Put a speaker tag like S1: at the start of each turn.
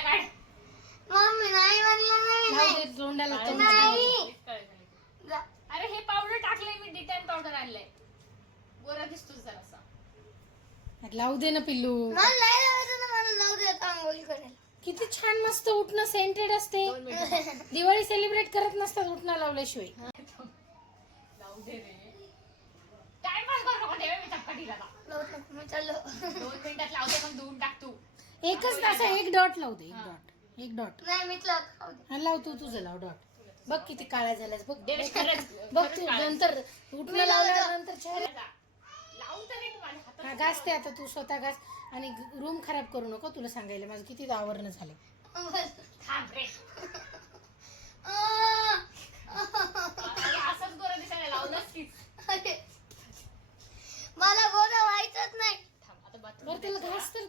S1: काढ.
S2: मम्मी नाही म्हणलं नाही
S3: लावू
S2: नाही.
S1: अरे हे पावडर टाकलंय मी डिटॅन पावडर आणलंय. गोरा दिसतोच जरासा.
S3: लावू दे ना पिल्लू.
S2: मला नाही लावायचं ना मला जाऊ दे आता आंघोळी करेल.
S3: किती छान मस्त उठणं सेंटेड असते. दिवाळी सेलिब्रेट करत नसतात उठणं लावल्याशिवाय.
S1: लावू दे रे. टाइमपास करू नको ठेवे मी चपकाटीला आता.
S2: लावत नको, मी चाललो.
S1: दोन मिनिटात लावते पण
S3: एकच तासा एक डॉट लावू दे एक डॉट. एक डॉट.
S2: नाही मीच लावत.
S3: हा लाव तू तुझं लाव डॉट. बघ किती काळ्या झाल्यास बघ. बघ तू. नंतर उठणं लावल्यावर नंतर चेहरा
S1: लावू तरी तू माझ्या
S3: हा
S1: हातात
S3: घासते आता तू स्वतः घास. आणि रूम खराब करू नको तुला सांगायला माझं किती आवरण झालं.
S2: बस.
S1: थांब रे.
S2: आ.
S1: अरे असंच गोरा दिसायला लावलंच की.
S2: अरे. मला गोरा व्हायचंच नाही.
S1: थांब आता
S3: बरं
S1: बाथरूम
S3: घास तर